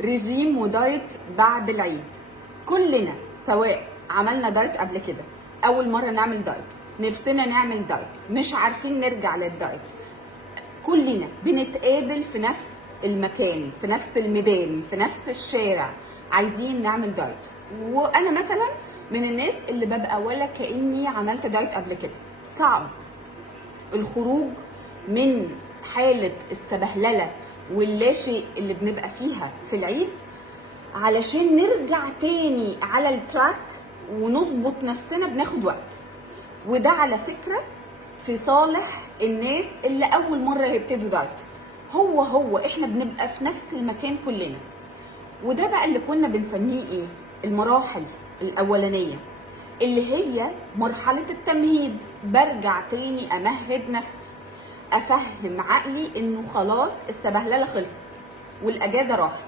رجيم ودايت بعد العيد. كلنا سواء عملنا دايت قبل كده، اول مره نعمل دايت، نفسنا نعمل دايت، مش عارفين نرجع للدايت، كلنا بنتقابل في نفس المكان، في نفس الميدان، في نفس الشارع، عايزين نعمل دايت. وانا مثلا من الناس اللي ببقى ولا كاني عملت دايت قبل كده. صعب الخروج من حاله السبهلله واللاشيء اللي بنبقى فيها في العيد علشان نرجع تاني على التراك ونظبط نفسنا، بناخد وقت. وده على فكرة في صالح الناس اللي أول مرة يبتدوا دايت. هو احنا بنبقى في نفس المكان كلنا. وده بقى اللي كنا بنسميه ايه؟ المراحل الأولانية، اللي هي مرحلة التمهيد. برجع تاني أمهد نفسي، أفهم عقلي إنه خلاص السبهللة خلصت والأجازة راحت.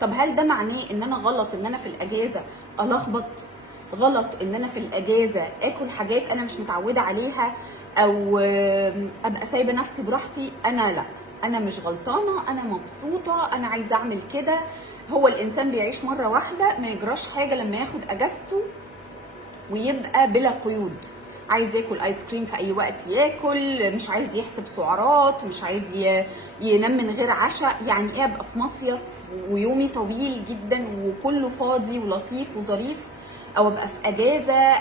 طب هل ده معناه ان انا غلط ان انا في الاجازه الخبط؟ غلط ان انا في الاجازه اكل حاجات انا مش متعوده عليها، او ابقى سايبه نفسي براحتي؟ انا لا، انا مش غلطانه، انا مبسوطه، انا عايزه اعمل كده. هو الانسان بيعيش مره واحده، ما يجراش حاجه لما ياخد اجازته ويبقى بلا قيود. عايز ياكل ايس كريم في اي وقت ياكل، مش عايز يحسب سعرات، مش عايز ينام من غير عشاء. يعني ايه ابقى في مصيف ويومي طويل جدا وكله فاضي ولطيف وظريف، او ابقى في اجازه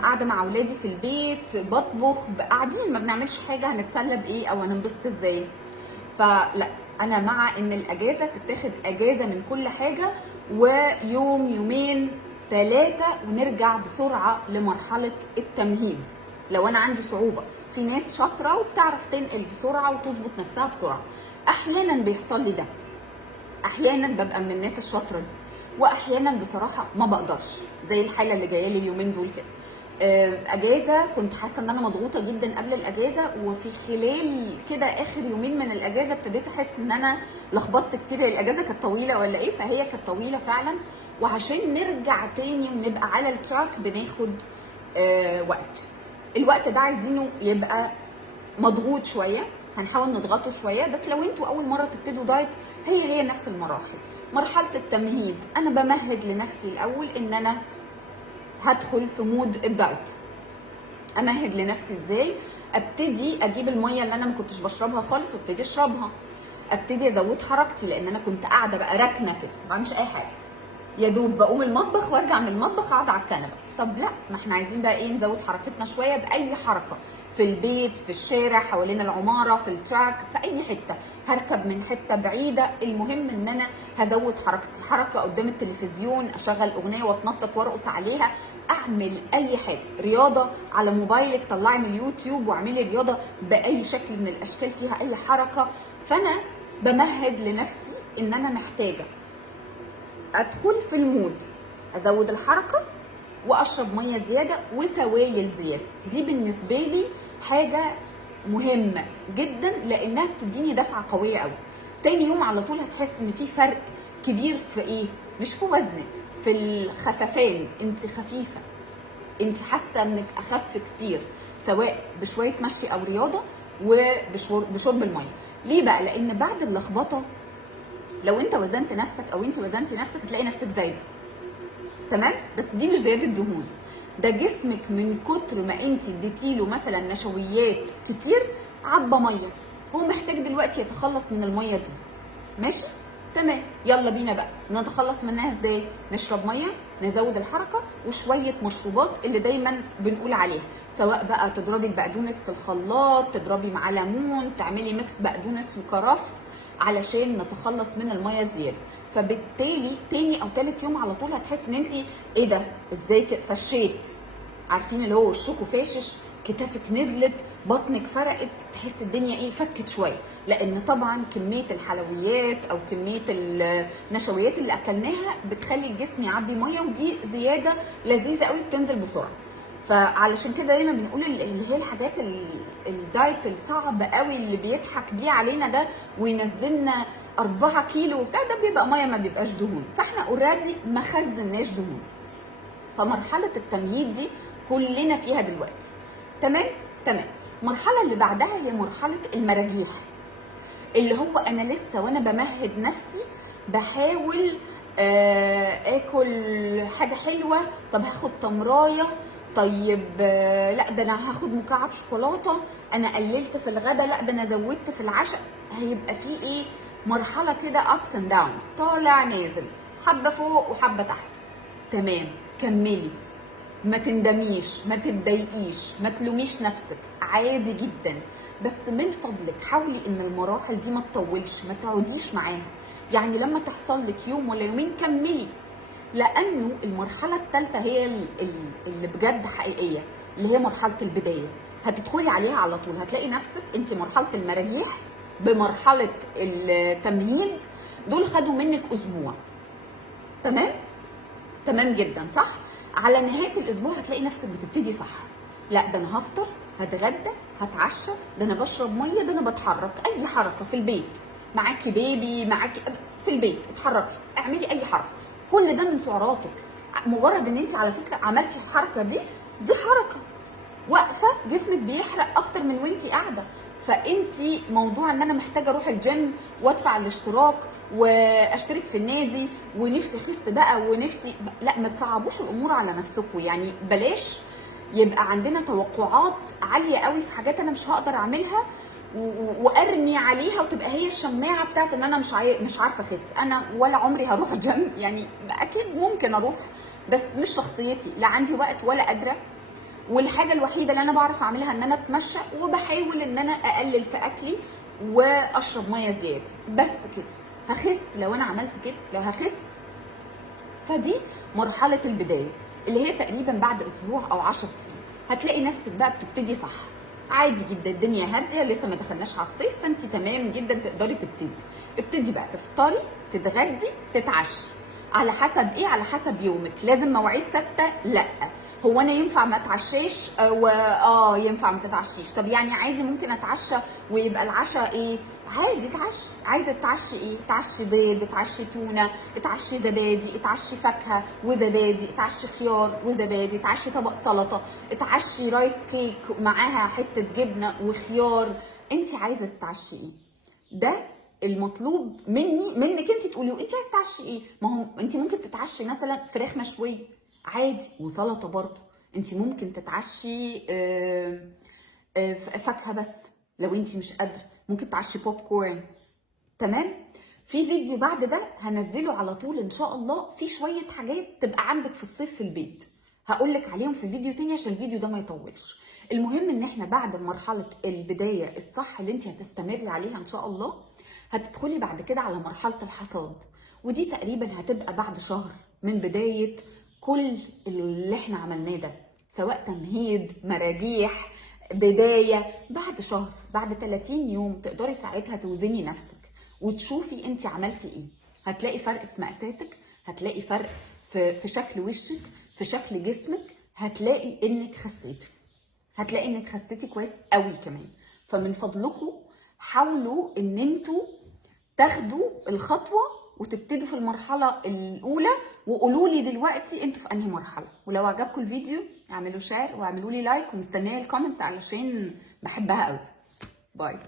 قاعده مع اولادي في البيت بطبخ، قاعدين ما بنعملش حاجه، هنتسلى بايه او هننبسط ازاي؟ فلا، انا مع ان الاجازه تتاخد اجازه من كل حاجه، ويوم يومين 3 ونرجع بسرعه لمرحله التمهيد. لو انا عندي صعوبه، في ناس شاطره وبتعرف تنقل بسرعه وتظبط نفسها بسرعه. احيانا بيحصل لي ده، احيانا ببقى من الناس الشاطره دي، واحيانا بصراحه ما بقدرش، زي الحاله اللي جايه لي اليومين دول كده. اجازه كنت حاسه ان انا مضغوطه جدا قبل الاجازه، وفي خلال كده اخر يومين من الاجازه ابتديت احس ان انا لخبطت كتير. الاجازه كانت طويله ولا ايه؟ فهي كانت طويله فعلا، وعشان نرجع تاني ونبقى على التراك بناخد وقت. الوقت ده عايزينه يبقى مضغوط شويه، هنحاول نضغطه شويه. بس لو انتوا اول مره تبتدوا دايت، هي نفس المراحل. مرحله التمهيد، انا بمهد لنفسي الاول ان انا هدخل في مود الدايت. امهد لنفسي ازاي؟ ابتدي اجيب الميه اللي انا ما كنتش بشربها خالص وابتدي اشربها. ابتدي ازود حركتي، لان انا كنت قاعده بقى راكنه كده ما بعملش اي حاجه، يا دوب بقوم المطبخ وارجع من المطبخ اقعد على الكنبه. طب لا، ما احنا عايزين بقى ايه؟ نزود حركتنا شويه باي حركه، في البيت، في الشارع، حوالين العماره، في التراك، في اي حته، هركب من حته بعيده. المهم ان انا هزود حركتي، حركه قدام التلفزيون، اشغل اغنيه واتنطط وارقص عليها، اعمل اي حاجه، رياضه على موبايلك، طلعي من اليوتيوب واعملي رياضه باي شكل من الاشكال فيها اي حركه. فانا بمهد لنفسي ان انا محتاجه ادخل في المود، ازود الحركه واشرب ميه زياده وسوائل زياده. دي بالنسبه لي حاجه مهمه جدا، لانها بتديني دفعه قويه قوي. تاني يوم على طول هتحس ان في فرق كبير في ايه؟ مش في وزنك، في الخففان. انت خفيفه، انت حاسه انك اخف كتير، سواء بشويه مشي او رياضه وبشرب الميه. ليه بقى؟ لان بعد اللخبطه لو انت وزنت نفسك او انت وزنتي نفسك هتلاقي نفسك زايده، تمام؟ بس دي مش زياده دهون، ده جسمك من كتر ما انت اديتيله مثلا نشويات كتير عبى ميه، هو محتاج دلوقتي يتخلص من الميه دي. ماشي؟ تمام، يلا بينا بقى نتخلص منها ازاي؟ نشرب ميه، نزود الحركه، وشويه مشروبات اللي دايما بنقول عليها، سواء بقى تضربي البقدونس في الخلاط، تضربي معاه ليمون، تعملي ميكس بقدونس وكرفس علشان نتخلص من الميه الزياده. فبالتالي تاني او تالت يوم على طول هتحس ان انت ايه ده؟ ازاي كده فشيت؟ عارفين اللي هو وشكوا فاشش، كتافك نزلت، بطنك فرقت، تحس الدنيا ايه؟ فكت شويه. لان طبعا كميه الحلويات او كميه النشويات اللي اكلناها بتخلي الجسم يعبي ميه، ودي زياده لذيذه قوي بتنزل بسرعه. فعلشان كده دايما بنقول اللي هي الحاجات الدايت الصعب قوي اللي بيضحك بيه علينا ده وينزلنا 4 كيلو وبتاع، ده بيبقى ميه ما بيبقاش دهون، فاحنا اوريدي ما خزناش دهون. فمرحله التمهيد دي كلنا فيها دلوقتي، تمام؟ تمام. المرحله اللي بعدها هي مرحله المراجيح، اللي هو انا لسه وانا بمهد نفسي بحاول اكل حاجه حلوه، طب هاخد تمرايه، طيب لا ده انا هاخد مكعب شوكولاته، انا قللت في الغدا، لا ده انا زودت في العشاء. هيبقى في ايه؟ مرحله كده ابس اند داونز، طالع نازل، حبه فوق وحبه تحت. تمام، كملي، ما تندميش، ما تتضايقيش، ما تلوميش نفسك، عادي جدا. بس من فضلك حاولي ان المراحل دي ما تطولش، ما تقعديش معاها. يعني لما تحصل لك يوم ولا يومين كملي، لانه المرحله الثالثه هي اللي بجد حقيقيه، اللي هي مرحله البدايه. هتدخلي عليها على طول، هتلاقي نفسك انت مرحله المراجيح بمرحله التمهيد، دول خدوا منك اسبوع. تمام، تمام جدا، صح؟ على نهايه الاسبوع هتلاقي نفسك بتبتدي صح. لا ده انا هفطر، هتغدى، هتعشى، ده انا بشرب ميه، ده انا بتحرك، اي حركه في البيت، معاكي بيبي، معاكي في البيت، اتحركي، اعملي اي حركه. كل ده من سعراتك. مجرد ان انت على فكره عملتي الحركه دي حركه واقفه، جسمك بيحرق اكتر من وانت قاعده. فانت موضوع ان انا محتاجه اروح الجيم وادفع الاشتراك واشترك في النادي ونفسي اخس بقى ونفسي، لا ما تصعبوش الامور على نفسكم. يعني بلاش يبقى عندنا توقعات عاليه قوي في حاجات انا مش هقدر اعملها وارمي عليها وتبقى هي الشماعه بتاعت ان انا مش عارفه اخس. انا ولا عمري هروح جيم، يعني اكيد ممكن اروح بس مش شخصيتي، لا عندي وقت ولا قادره. والحاجه الوحيده اللي انا بعرف اعملها ان انا اتمشى، وبحاول ان انا اقلل في اكلي واشرب ميه زياده، بس كده هخس. لو انا عملت كده لو هخس. فدي مرحله البدايه اللي هي تقريبا بعد اسبوع او 10 ايام هتلاقي نفسك بقى بتبتدي صح، عادي جدا، الدنيا هاديه، لسه ما دخلناش على الصيف، فانت تمام جدا تقدري تبتدي. ابتدي بقى تفطري، تتغدي، تتعشي، على حسب ايه؟ على حسب يومك. لازم مواعيد ثابته؟ لا. هو انا ينفع ما اتعشاش؟ ينفع ما تتعشيش. طب يعني عادي ممكن اتعشى ويبقى العشاء ايه؟ عادي تعشي، عايزه تتعشي ايه؟ تعشي بيض، تعشي تونه، اتعشي زبادي، اتعشي فاكهه وزبادي، اتعشي خيار وزبادي، اتعشي طبق سلطه، اتعشي رايس كيك معاها حته جبنه وخيار. انت عايزه تتعشي ايه؟ ده المطلوب منك انت تقولي انت عايزه تتعشي ايه. ما هو انت ممكن تتعشي مثلا فراخ مشويه عادي وسلطه برضو. انت ممكن تتعشي فاكهه بس. لو انت مش قادره ممكن تعشي بوب كورن. تمام. في فيديو بعد ده هنزله على طول ان شاء الله، في شويه حاجات تبقى عندك في الصيف في البيت هقولك عليهم في فيديو تاني عشان الفيديو ده ما يطولش. المهم ان احنا بعد مرحله البدايه الصح اللي انت هتستمري عليها ان شاء الله، هتدخلي بعد كده على مرحله الحصاد، ودي تقريبا هتبقى بعد شهر من بدايه كل اللي احنا عملناه ده، سواء تمهيد، مراجيح، بدايه. بعد شهر، بعد 30 يوم تقدري ساعتها توزني نفسك وتشوفي انت عملتي ايه. هتلاقي فرق في مقاساتك، هتلاقي فرق في شكل وشك، في شكل جسمك، هتلاقي انك خسيتي، هتلاقي انك خسيتي كويس قوي كمان. فمن فضلكم حاولوا ان انتوا تاخدوا الخطوه وتبتدوا في المرحله الاولى، وقولوا لي دلوقتي انتوا في انهي مرحله. ولو عجبكم الفيديو اعملوا شير واعملوا لي لايك، ومستنيه الكومنتس علشان بحبها قوي. باي.